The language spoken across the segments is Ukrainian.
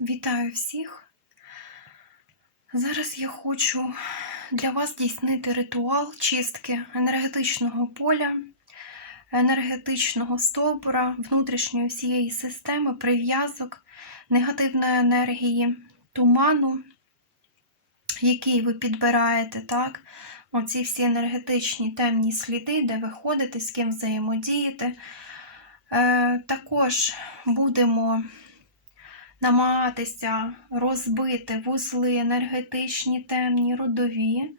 Вітаю всіх! Зараз я хочу для вас здійснити ритуал чистки енергетичного поля, енергетичного стовбура, внутрішньої всієї системи, прив'язок, негативної енергії, туману, який ви підбираєте, так? Оці всі енергетичні темні сліди, де ви ходите, з ким взаємодієте. Е, також будемо намагатися розбити вузли енергетичні, темні, родові.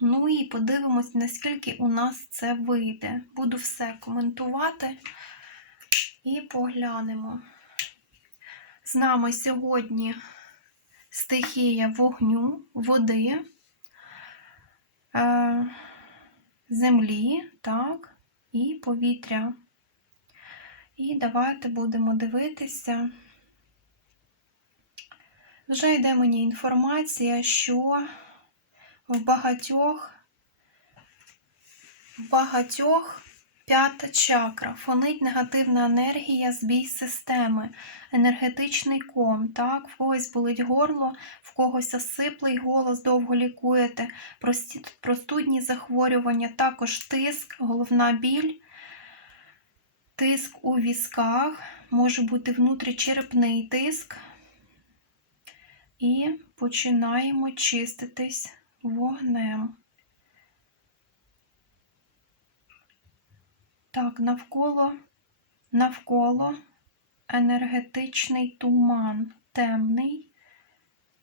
Ну і подивимось, наскільки у нас це вийде. Буду все коментувати і поглянемо. З нами сьогодні стихія вогню, води, е, землі, так, і повітря. І давайте будемо дивитися. Вже йде мені інформація, що в багатьох, в багатьох п'ята чакра, фонить негативна енергія, збій системи, енергетичний ком. Так? В когось болить горло, в когось осиплий голос, довго лікуєте, простудні захворювання, також тиск, головна біль, тиск у візках, може бути внутрічерепний тиск. І починаємо чиститись вогнем. Так, навколо, навколо енергетичний туман, темний,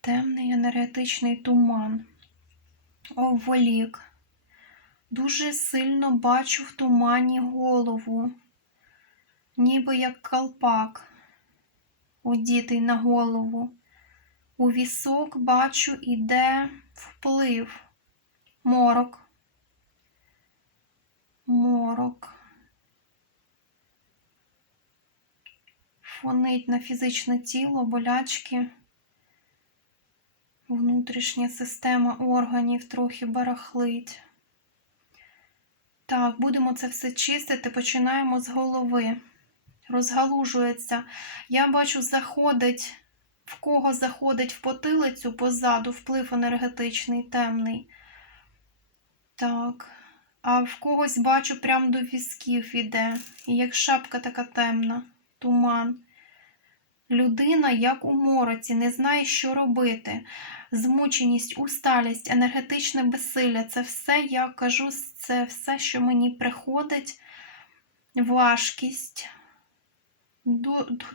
темний енергетичний туман. Оволік. Дуже сильно бачу в тумані голову, ніби як колпак, одітий на голову. У вісок бачу іде вплив, морок, морок. Фонить на фізичне тіло, болячки, внутрішня система органів трохи барахлить. Так, будемо це все чистити. Починаємо з голови. Розгалужується. Я бачу, заходить в кого заходить в потилицю позаду вплив енергетичний темний. Так. А в когось бачу прямо до візків іде. І як шапка така темна, туман. Людина, як у мороці, не знає, що робити. Змученість, усталість, енергетичне безсилля це все, я кажу, це все, що мені приходить, важкість.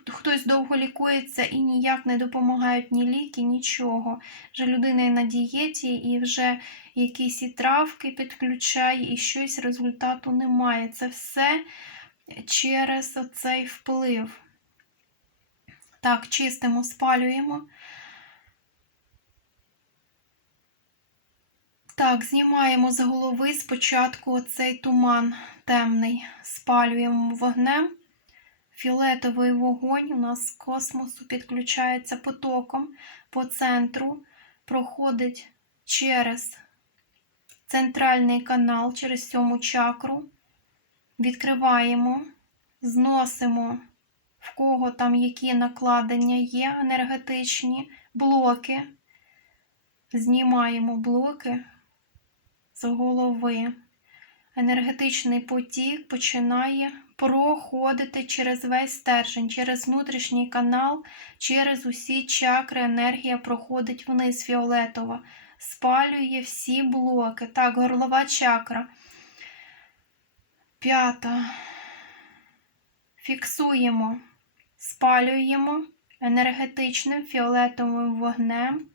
Хтось довго лікується і ніяк не допомагають ні ліки, нічого. Вже людина і на дієті, і вже якісь і травки підключає, і щось результату немає. Це все через оцей вплив. Так, чистимо, спалюємо. Так, знімаємо з голови спочатку оцей туман темний, спалюємо вогнем. Фіолетовий вогонь у нас з космосу підключається потоком по центру, проходить через центральний канал, через сьому чакру. Відкриваємо, зносимо, в кого там які накладення є енергетичні блоки. Знімаємо блоки з голови. Енергетичний потік починає проходити через весь стержень, через внутрішній канал, через усі чакри. Енергія проходить вниз фіолетова, спалює всі блоки. Так, горлова чакра. П'ята. Фіксуємо, спалюємо енергетичним фіолетовим вогнем.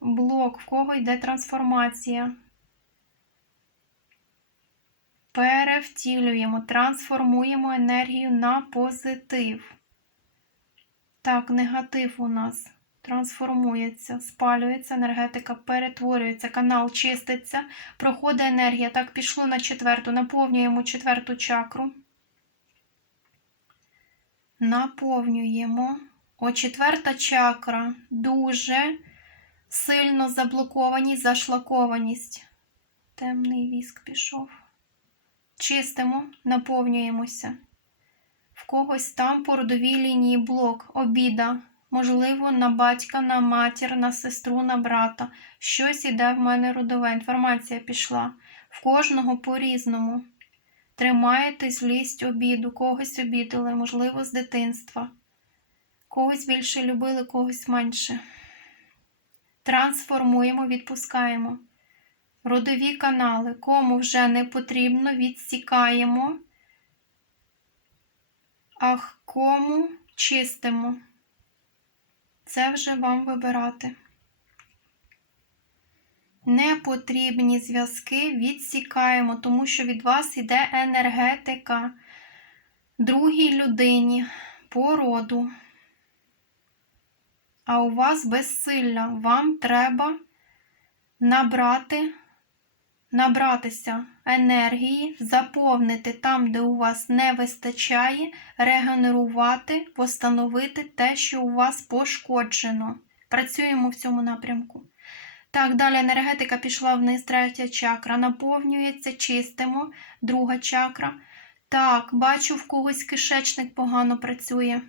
Блок, в кого йде трансформація. Перевтілюємо, трансформуємо енергію на позитив. Так, негатив у нас трансформується, спалюється, енергетика перетворюється, канал чиститься, проходить енергія. Так, пішло на четверту, наповнюємо четверту чакру. Наповнюємо. О, четверта чакра дуже сильно заблокованість, зашлакованість. Темний віск пішов. Чистимо, наповнюємося. В когось там по родовій лінії блок, обіда. Можливо, на батька, на матір, на сестру, на брата. Щось іде в мене родове. Інформація пішла. В кожного по-різному. Тримаєте злість обіду, когось обідали, можливо, з дитинства. Когось більше любили, когось менше. Трансформуємо, відпускаємо. Родові канали, кому вже не потрібно, відсікаємо, а кому чистимо. Це вже вам вибирати. Непотрібні зв'язки відсікаємо, тому що від вас йде енергетика другій людині по роду. А у вас безсилля. Вам треба набрати, набратися енергії, заповнити там, де у вас не вистачає, регенерувати, постановити те, що у вас пошкоджено. Працюємо в цьому напрямку. Так, далі енергетика пішла вниз, третя чакра. Наповнюється, чистимо, друга чакра. Так, бачу, в когось кишечник погано працює.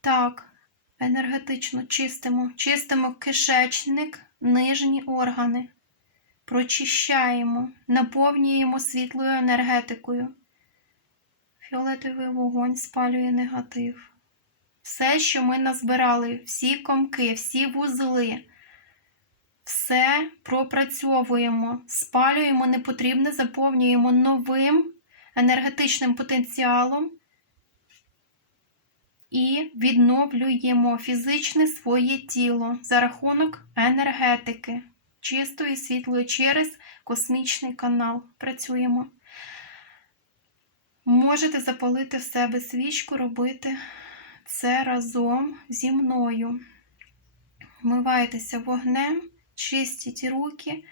Так, енергетично чистимо. Чистимо кишечник, нижні органи. Прочищаємо, наповнюємо світлою енергетикою. Фіолетовий вогонь спалює негатив. Все, що ми назбирали, всі комки, всі вузли. Все пропрацьовуємо, спалюємо непотрібне, заповнюємо новим енергетичним потенціалом і відновлюємо фізичне своє тіло за рахунок енергетики, чистої світлої через космічний канал. Працюємо. Можете запалити в себе свічку, робити це разом зі мною. Вмивайтеся вогнем, чистіть руки,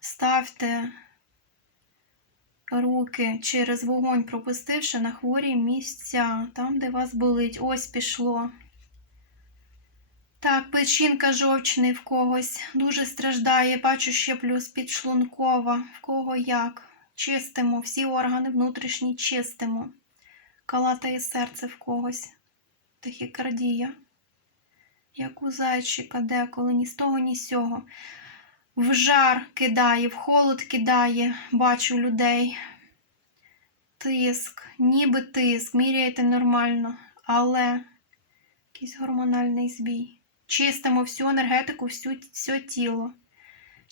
ставте руки через вогонь, пропустивши на хворі місця, там, де вас болить. Ось пішло. Так, печінка жовчний в когось дуже страждає. Бачу ще плюс підшлункова. В кого як. Чистимо, всі органи внутрішні чистимо. Калатає серце в когось. Тахікардія. Як у зайчика деколи, ні з того, ні з сього. В жар кидає, в холод кидає, бачу людей. Тиск, ніби тиск, міряєте нормально, але якийсь гормональний збій. Чистимо всю енергетику, всю, все тіло.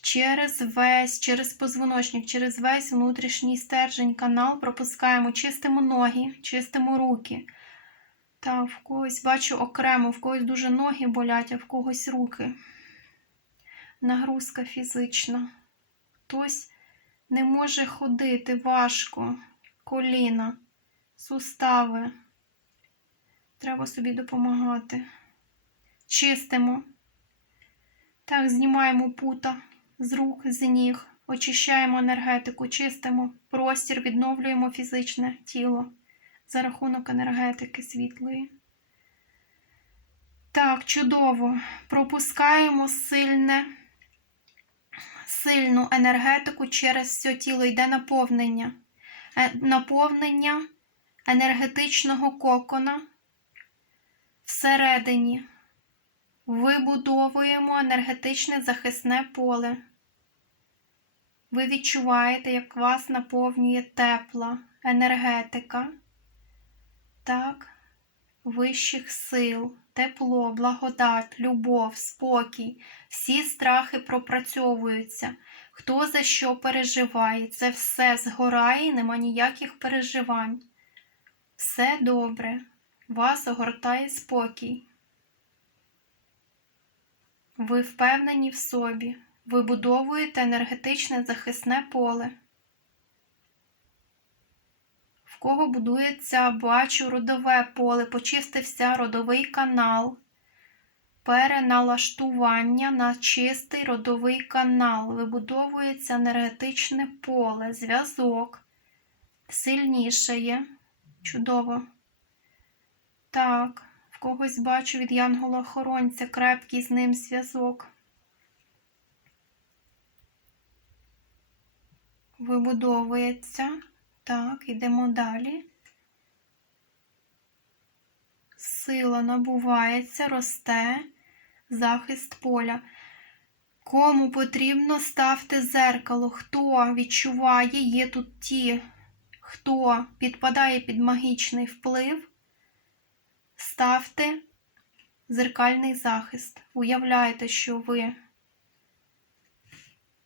Через весь, через позвоночник, через весь внутрішній стержень канал пропускаємо, чистимо ноги, чистимо руки. Та в когось бачу окремо, в когось дуже ноги болять, а в когось руки. Нагрузка фізична. Хтось не може ходити важко, коліна, сустави. Треба собі допомагати. Чистимо. Так, знімаємо пута з рук, з ніг, очищаємо енергетику, чистимо простір, відновлюємо фізичне тіло за рахунок енергетики світлої. Так, чудово. Пропускаємо сильне, сильну енергетику через все тіло. Йде наповнення. Е, Наповнення енергетичного кокона всередині. Вибудовуємо енергетичне захисне поле. Ви відчуваєте, як вас наповнює тепла енергетика так, вищих сил, тепло, благодать, любов, спокій, всі страхи пропрацьовуються. Хто за що переживає, це все згорає, нема ніяких переживань. Все добре, вас огортає спокій. Ви впевнені в собі, вибудовуєте енергетичне захисне поле. В кого будується, бачу, родове поле, почистився родовий канал, переналаштування на чистий родовий канал, вибудовується енергетичне поле, зв'язок, сильнішає. Чудово. Так, когось бачу від янгола-охоронця, крепкий з ним зв'язок. Вибудовується. Так, йдемо далі. сила набувається, росте, захист поля. Кому потрібно, ставте зеркало. Хто відчуває, є тут ті, хто підпадає під магічний вплив, ставте зеркальний захист. Уявляйте, що ви.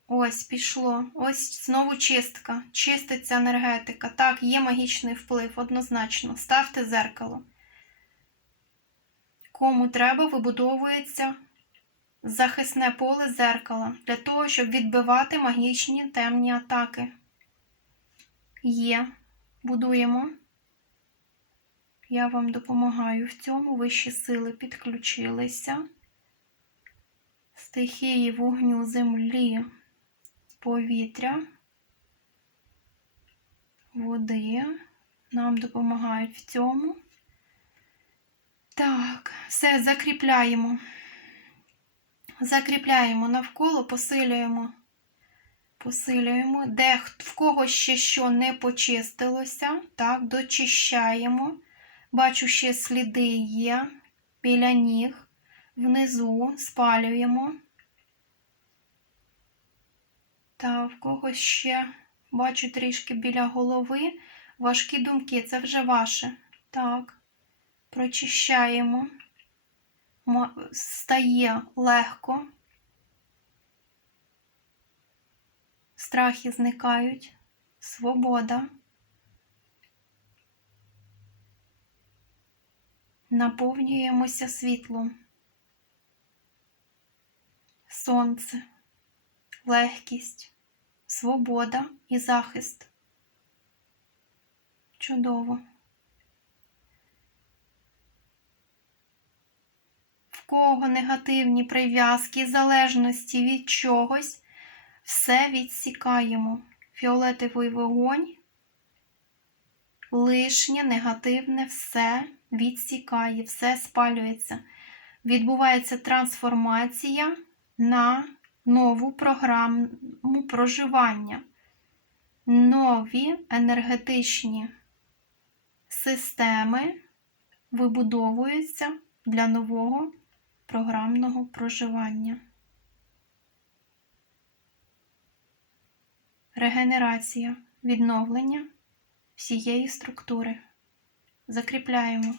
Ось пішло. Ось знову чистка. Чиститься енергетика. Так, є магічний вплив, однозначно. Ставте зеркало. Кому треба, вибудовується захисне поле зеркала для того, щоб відбивати магічні темні атаки. Є. Будуємо. Я вам допомагаю в цьому. Вищі сили підключилися. Стихії вогню, землі, повітря, води. Нам допомагають в цьому. Так, все закріпляємо. Закріпляємо навколо, посилюємо. Посилюємо. Де в кого ще що не почистилося, так, дочищаємо. Бачу, ще сліди є біля ніг, внизу спалюємо. Та в когось ще бачу трішки біля голови. Важкі думки, це вже ваше. Так, прочищаємо. Стає легко. Страхи зникають. Свобода. Наповнюємося світлом. Сонце, легкість, свобода і захист. Чудово. В кого негативні прив'язки, залежності від чогось, все відсікаємо. Фіолетовий вогонь, лишнє, негативне, все відсікає, все спалюється. Відбувається трансформація на нову програму проживання. Нові енергетичні системи вибудовуються для нового програмного проживання. Регенерація, відновлення всієї структури. Закріпляємо.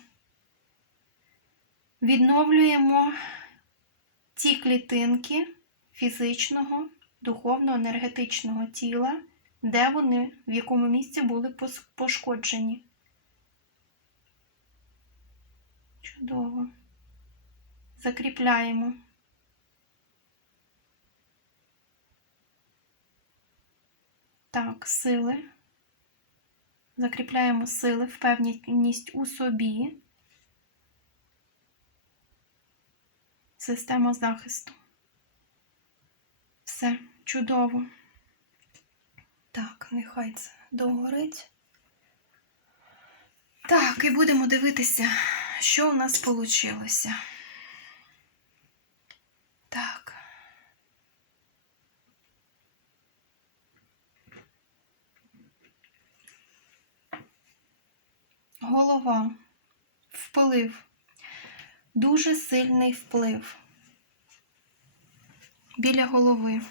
Відновлюємо ті клітинки фізичного, духовно-енергетичного тіла, де вони, в якому місці були пошкоджені. Чудово. Закріпляємо. Так, сили. Закріпляємо сили, впевненість у собі. Система захисту. Все, чудово. Так, нехай це догорить. Так, і будемо дивитися, що у нас вийшло. Так. Голова. Вплив. Дуже сильний вплив. Біля голови.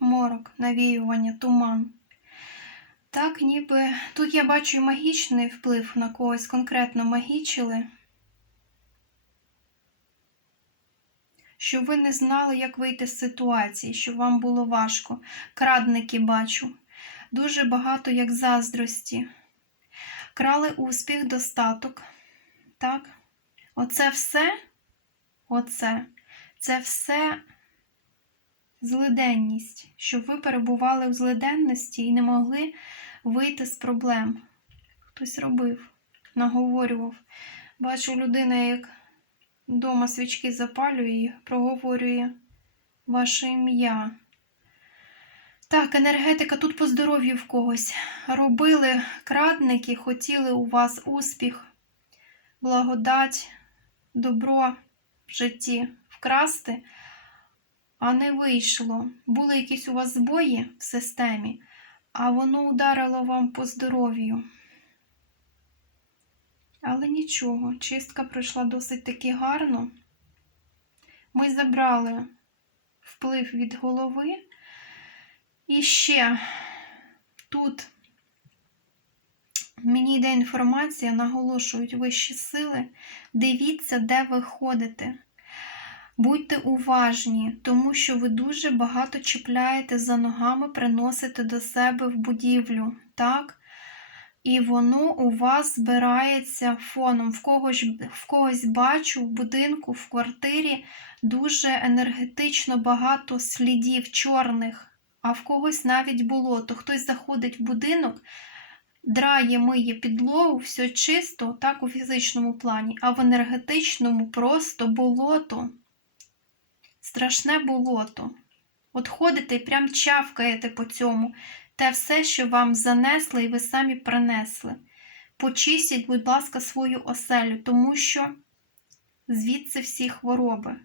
Морок, навіювання, туман. Так, ніби тут я бачу магічний вплив на когось конкретно магічили. Що ви не знали, як вийти з ситуації, що вам було важко. Крадники бачу. Дуже багато як заздрості. Крали успіх, достаток. Так? Оце все, оце, це все злиденність, щоб ви перебували в злиденності і не могли вийти з проблем. Хтось робив, наговорював. Бачу людина, як вдома свічки запалює і проговорює ваше ім'я. Так, енергетика тут по здоров'ю в когось. Робили крадники, хотіли у вас успіх, благодать, добро в житті вкрасти, а не вийшло. Були якісь у вас збої в системі, а воно ударило вам по здоров'ю. Але нічого, чистка пройшла досить таки гарно. Ми забрали вплив від голови. І ще тут мені йде інформація, наголошують вищі сили. Дивіться, де ви ходите. Будьте уважні, тому що ви дуже багато чіпляєте за ногами, приносите до себе в будівлю, так? І воно у вас збирається фоном. В когось, в когось бачу в будинку, в квартирі дуже енергетично багато слідів чорних, а в когось навіть болото. Хтось заходить в будинок, драє, миє підлогу, все чисто, так у фізичному плані, а в енергетичному просто болото. Страшне болото. От ходите і прям чавкаєте по цьому. Те все, що вам занесли, і ви самі принесли. Почистіть, будь ласка, свою оселю, тому що звідси всі хвороби.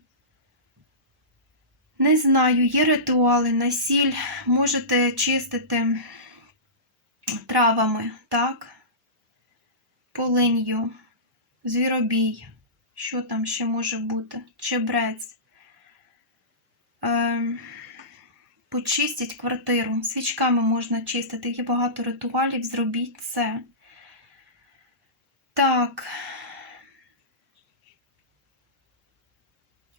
Не знаю, є ритуали на сіль, можете чистити травами, так? Полинью, звіробій, що там ще може бути? Чебрець. Ем, Почистіть квартиру. Свічками можна чистити. Є багато ритуалів, зробіть це. Так.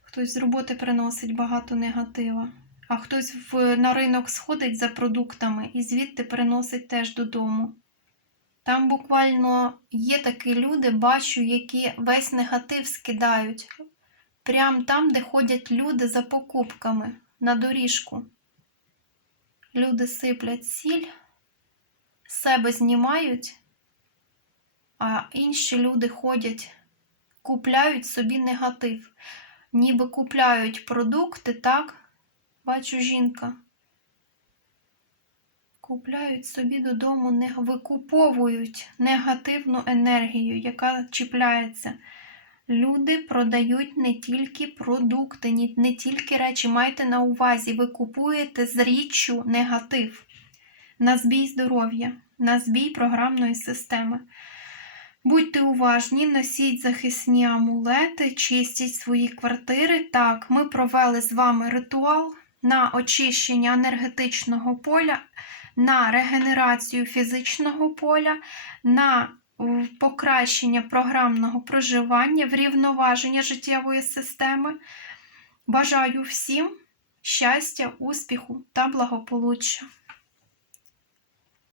Хтось з роботи приносить багато негатива, а хтось в, на ринок сходить за продуктами і звідти приносить теж додому. Там буквально є такі люди, бачу, які весь негатив скидають. Прям там, де ходять люди за покупками на доріжку. Люди сиплять сіль, себе знімають, а інші люди ходять, купляють собі негатив. Ніби купляють продукти, так? Бачу жінка. Купляють собі додому, не викуповують негативну енергію, яка чіпляється. Люди продають не тільки продукти, не тільки речі. Майте на увазі, ви купуєте з річчю негатив на збій здоров'я, на збій програмної системи. Будьте уважні, носіть захисні амулети, чистіть свої квартири. Так, ми провели з вами ритуал на очищення енергетичного поля, на регенерацію фізичного поля, на покращення програмного проживання, врівноваження життєвої системи. Бажаю всім щастя, успіху та благополуччя!